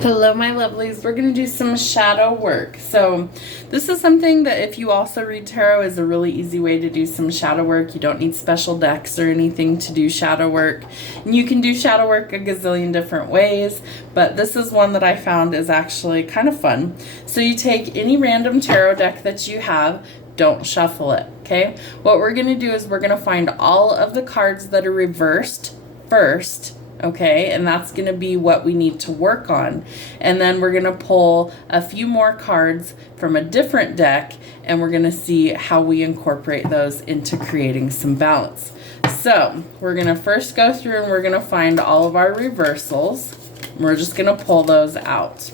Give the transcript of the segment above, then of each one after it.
Hello, my lovelies. We're going to do some shadow work. So this is something that if you also read tarot is a really easy way to do some shadow work. You don't need special decks or anything to do shadow work. And you can do shadow work a gazillion different ways, but this is one that I found is actually kind of fun. So you take any random tarot deck that you have, don't shuffle it, okay? What we're going to do is we're going to find all of the cards that are reversed first. Okay, and that's going to be what we need to work on. And then we're going to pull a few more cards from a different deck, and we're going to see how we incorporate those into creating some balance. So we're going to first go through and we're going to find all of our reversals. We're just going to pull those out.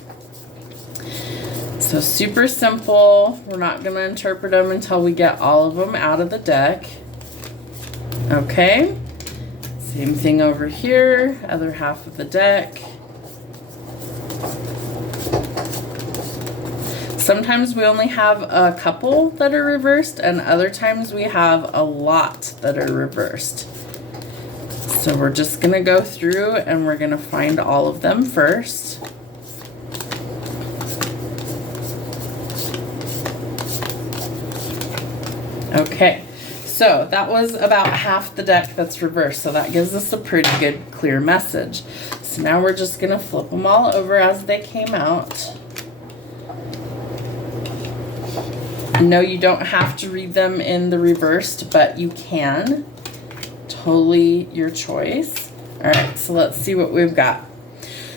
So super simple. We're not going to interpret them until we get all of them out of the deck. Okay. Same thing over here, other half of the deck. Sometimes we only have a couple that are reversed, and other times we have a lot that are reversed. So we're just gonna go through and we're gonna find all of them first. Okay. So that was about half the deck that's reversed. So that gives us a pretty good clear message. So now we're just going to flip them all over as they came out. No, you don't have to read them in the reversed, but you can. Totally your choice. All right, so let's see what we've got.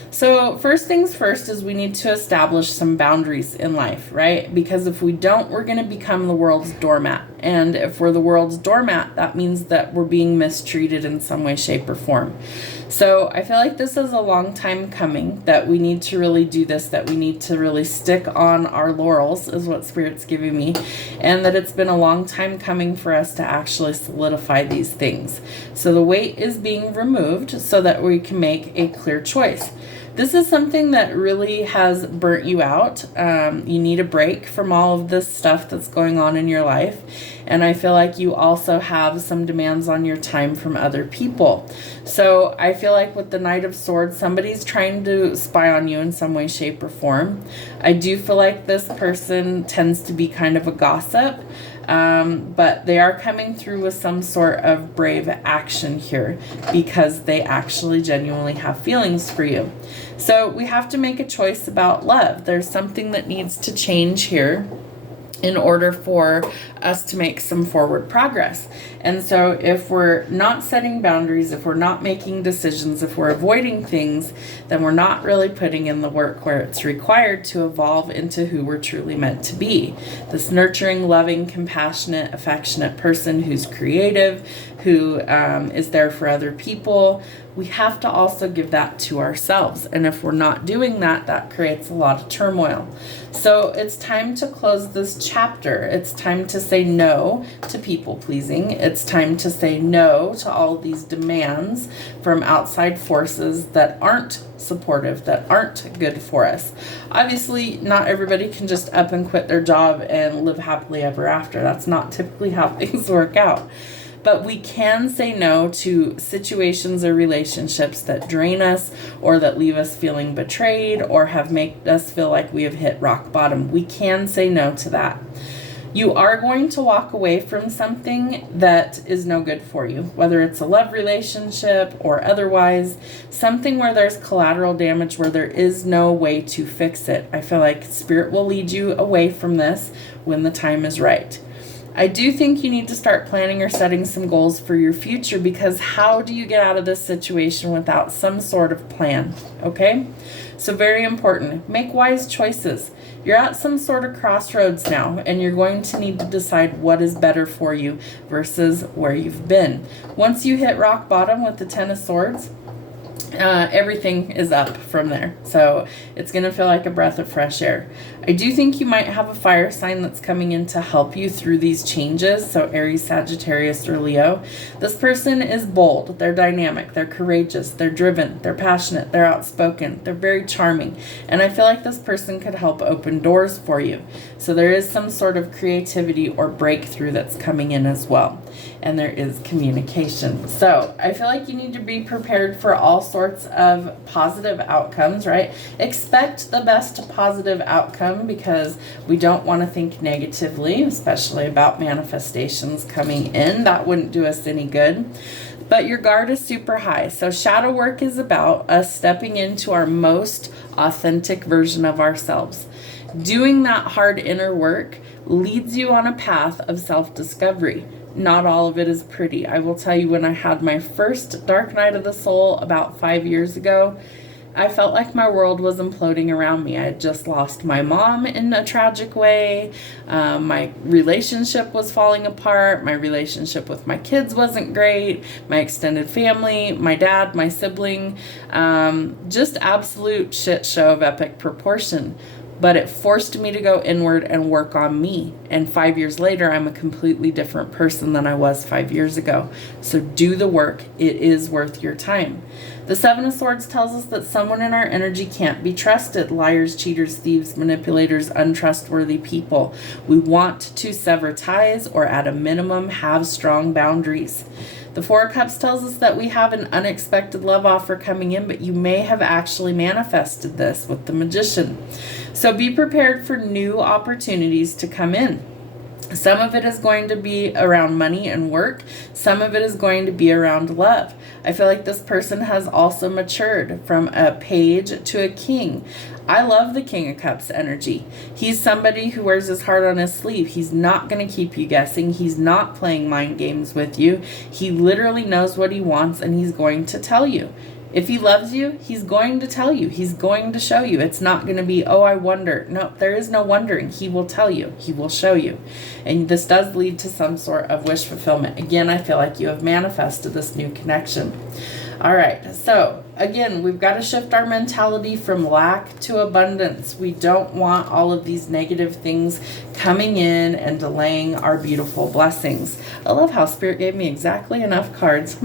So first things first is we need to establish some boundaries in life, right? Because if we don't, we're going to become the world's doormat. And if we're the world's doormat, that means that we're being mistreated in some way, shape, or form. So I feel like this is a long time coming, that we need to really do this, that we need to really stick on our laurels is what Spirit's giving me. And that it's been a long time coming for us to actually solidify these things. So the weight is being removed so that we can make a clear choice. This is something that really has burnt you out. You need a break from all of this stuff that's going on in your life. And I feel like you also have some demands on your time from other people. So I feel like with the Knight of Swords, somebody's trying to spy on you in some way, shape, or form. I do feel like this person tends to be kind of a gossip. But they are coming through with some sort of brave action here because they actually genuinely have feelings for you. So we have to make a choice about love. There's something that needs to change here in order for us to make some forward progress. And so if we're not setting boundaries, if we're not making decisions, if we're avoiding things, then we're not really putting in the work where it's required to evolve into who we're truly meant to be. This nurturing, loving, compassionate, affectionate person who's creative, who is there for other people. We have to also give that to ourselves. And if we're not doing that, that creates a lot of turmoil. So it's time to close this chapter. It's time to say no to people pleasing. It's time to say no to all these demands from outside forces that aren't supportive, that aren't good for us. Obviously, not everybody can just up and quit their job and live happily ever after. That's not typically how things work out. But we can say no to situations or relationships that drain us or that leave us feeling betrayed or have made us feel like we have hit rock bottom. We can say no to that. You are going to walk away from something that is no good for you, whether it's a love relationship or otherwise, something where there's collateral damage, where there is no way to fix it. I feel like Spirit will lead you away from this when the time is right. I do think you need to start planning or setting some goals for your future, because how do you get out of this situation without some sort of plan? Okay? So very important. Make wise choices. You're at some sort of crossroads now, and you're going to need to decide what is better for you versus where you've been. Once you hit rock bottom with the Ten of Swords, everything is up from there. So it's going to feel like a breath of fresh air. I do think you might have a fire sign that's coming in to help you through these changes. So Aries, Sagittarius, or Leo. This person is bold. They're dynamic. They're courageous. They're driven. They're passionate. They're outspoken. They're very charming. And I feel like this person could help open doors for you. So there is some sort of creativity or breakthrough that's coming in as well. and there is communication. So I feel like you need to be prepared for all sorts of positive outcomes, right? Expect the best positive outcome, because we don't want to think negatively, especially about manifestations coming in. That wouldn't do us any good. But your guard is super high. So shadow work is about us stepping into our most authentic version of ourselves. Doing that hard inner work leads you on a path of self-discovery. Not all of it is pretty. I will tell you, when I had my first dark night of the soul about 5 years ago, I felt like my world was imploding around me. I had just lost my mom in a tragic way. My relationship was falling apart. My relationship with my kids wasn't great. My extended family, my dad, my sibling, just absolute shit show of epic proportion. But it forced me to go inward and work on me. And 5 years later, I'm a completely different person than I was 5 years ago. So do the work. It is worth your time. The Seven of Swords tells us that someone in our energy can't be trusted. Liars, cheaters, thieves, manipulators, untrustworthy people. We want to sever ties, or at a minimum, have strong boundaries. The Four of Cups tells us that we have an unexpected love offer coming in, but you may have actually manifested this with the Magician. So be prepared for new opportunities to come in. Some of it is going to be around money and work. Some of it is going to be around love. I feel like this person has also matured from a page to a king. I love the King of Cups energy. He's somebody who wears his heart on his sleeve. He's not going to keep you guessing. He's not playing mind games with you. He literally knows what he wants, and he's going to tell you. If he loves you, he's going to tell you. He's going to show you. It's not going to be, oh, I wonder. No, there is no wondering. He will tell you. He will show you. And this does lead to some sort of wish fulfillment. Again, I feel like you have manifested this new connection. All right, so again, we've got to shift our mentality from lack to abundance. We don't want all of these negative things coming in and delaying our beautiful blessings. I love how Spirit gave me exactly enough cards.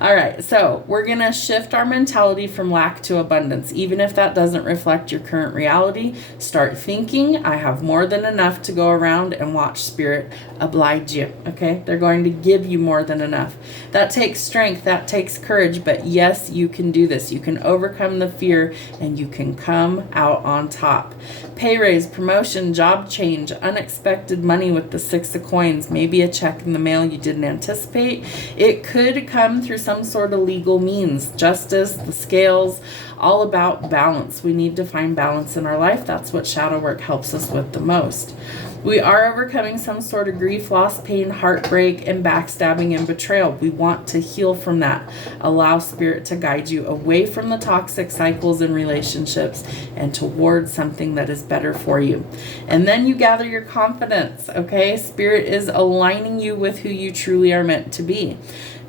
All right, so we're going to shift our mentality from lack to abundance. Even if that doesn't reflect your current reality, start thinking, I have more than enough to go around, and watch Spirit oblige you, okay? They're going to give you more than enough. That takes strength, that takes courage, but yes, you can do this. You can overcome the fear, and you can come out on top. Pay raise, promotion, job change, unexpected money with the Six of Coins, maybe a check in the mail you didn't anticipate. It could come through some sort of legal means. Justice, the scales, all about balance. We need to find balance in our life. That's what shadow work helps us with the most. We are overcoming some sort of grief, loss, pain, heartbreak, and backstabbing and betrayal. We want to heal from that. Allow Spirit to guide you away from the toxic cycles and relationships and towards something that is better for you. And then you gather your confidence, okay? Spirit is aligning you with who you truly are meant to be.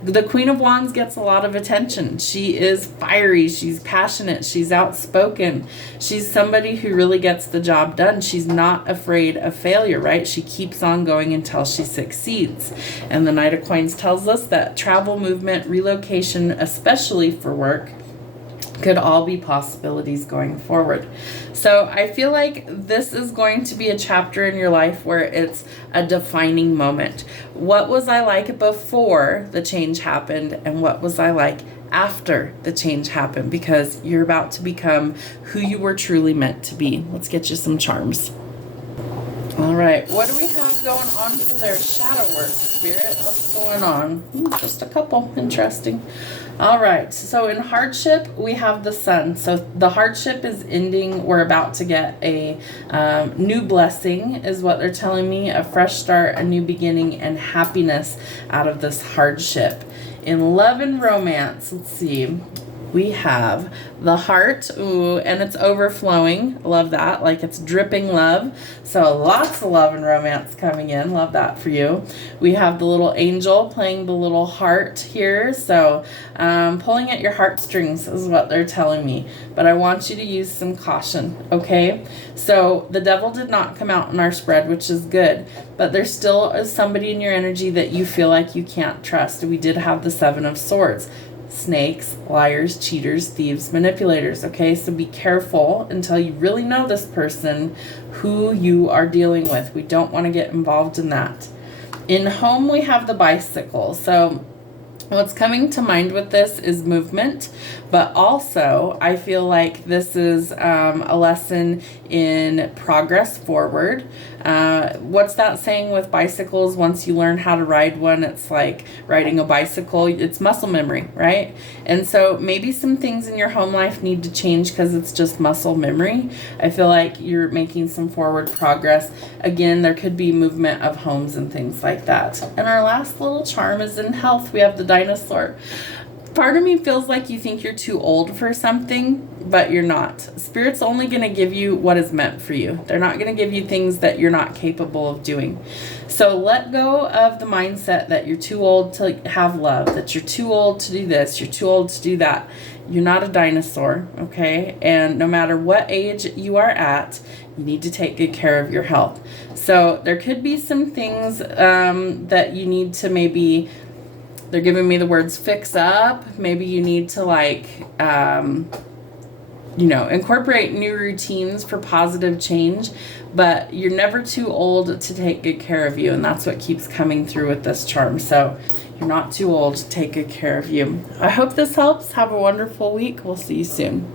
The Queen of Wands gets a lot of attention. She is fiery. She's passionate. She's outspoken. She's somebody who really gets the job done. She's not afraid of failure, right? She keeps on going until she succeeds. And the Knight of Coins tells us that travel, movement, relocation, especially for work, could all be possibilities going forward. So I feel like this is going to be a chapter in your life where it's a defining moment. What was I like before the change happened, and what was I like after the change happened? Because you're about to become who you were truly meant to be. Let's get you some charms. All right, what do we have going on for their shadow work, Spirit? What's going on? Just a couple. Interesting. All right, so in hardship, we have the Sun. So the hardship is ending. We're about to get a new blessing, is what they're telling me. A fresh start, a new beginning, and happiness out of this hardship. In love and romance, let's see. We have the heart, ooh, and it's overflowing. Love that, like it's dripping love. So lots of love and romance coming in. Love that for you. We have the little angel playing the little heart here. So pulling at your heartstrings is what they're telling me. But I want you to use some caution, okay? So the devil did not come out in our spread, which is good. But there still is somebody in your energy that you feel like you can't trust. We did have the Seven of Swords. Snakes, liars, cheaters, thieves, manipulators, okay? So be careful until you really know this person, who you are dealing with. We don't want to get involved in that. In home, we have the bicycle. So what's coming to mind with this is movement, but also I feel like this is a lesson in progress forward. What's that saying with bicycles? Once you learn how to ride one, it's like riding a bicycle. It's muscle memory, right? And so maybe some things in your home life need to change because it's just muscle memory. I feel like you're making some forward progress. Again, there could be movement of homes and things like that. And our last little charm is in health. We have the dinosaur. Part of me feels like you think you're too old for something, but you're not. Spirit's only going to give you what is meant for you. They're not going to give you things that you're not capable of doing. So let go of the mindset that you're too old to have love, that you're too old to do this, you're too old to do that. You're not a dinosaur, okay? And no matter what age you are at, you need to take good care of your health. So there could be some things that you need to maybe... They're giving me the words fix up. Maybe you need to incorporate new routines for positive change, but you're never too old to take good care of you. And that's what keeps coming through with this charm. So you're not too old to take good care of you. I hope this helps. Have a wonderful week. We'll see you soon.